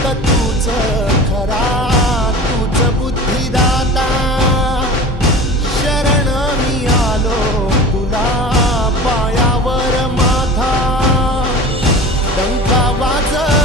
फक्त तूच खरा? तूच बुद्धिदाता? शरण मी आलो तुला पायावर माझा डंका वाजविला